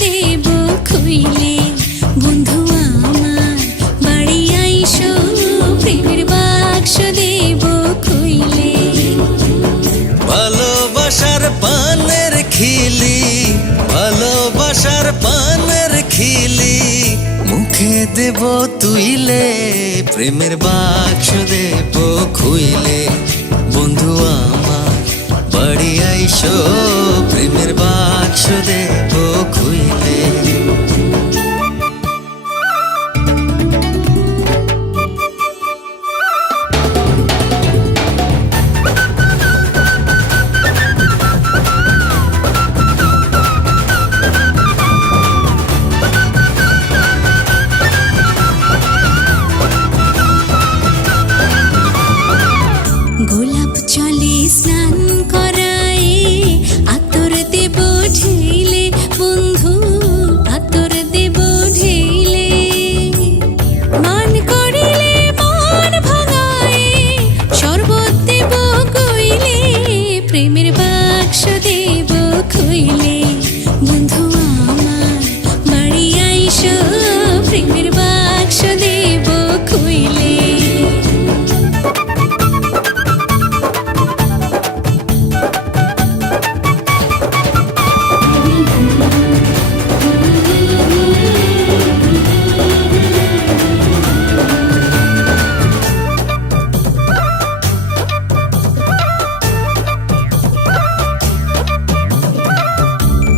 দেব খুইলে বন্ধু আমার বাড়ি আইসো প্রেমের বাক্স দেব খুইলে ভালোবাসার পানের খিলি ভালোবাসার পানের খিলি মুখে দেব তুইলে প্রেমের বাক্স দেব খুইলে বন্ধু আমার বাড়ি আইসো প্রেমের বাক্স দেব খুইলে গোলাপ চলে স্নান করায় আতর দেব ঢেলে বন্ধু আতর দেব ঢেলে মান করিলে মন ভাঙায় শরবত দেব কইলে প্রেমের বাক্স দেব খুইলে বন্ধু আমার বাড়ি আইসো প্রেমের বাক্স দেব খুইলে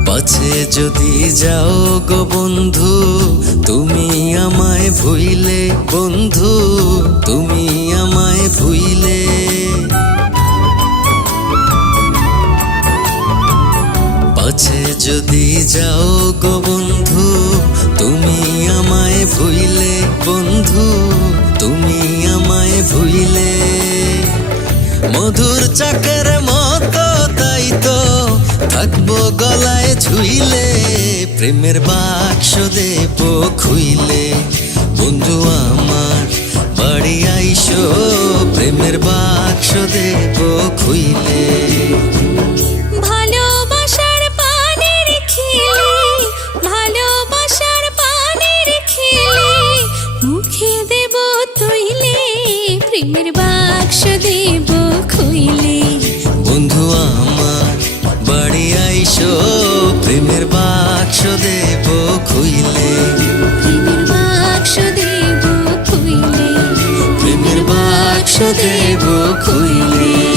পাছে যদি যাও গো বন্ধু তুমি আমায় ভুইলে বন্ধু তুমি আমায় ভুইলে পাছে যদি যাও গো বন্ধু তুমি আমায় ভুইলে বন্ধু তুমি আমায় ভুইলে মধুর চাকের মতো তাই তো থাকবো গলায় ঝুইলে প্রেমের বাক্স দেব খুইলে বন্ধু আমার বাড়ি আইসো প্রেমের বাক্স দেব খুইলে ভালোবাসার পানের খিলে ভালোবাসার পানের খিলে মুখে দেব তুইলে প্রেমের বাক্স দেব খুইলে বন্ধু আমার বাড়ি আইসো প্রেমের বাক্স দেব খুইলে প্রেমের বাক্স দেব খুইলে প্রেমের বাক্স দেব খুইলে।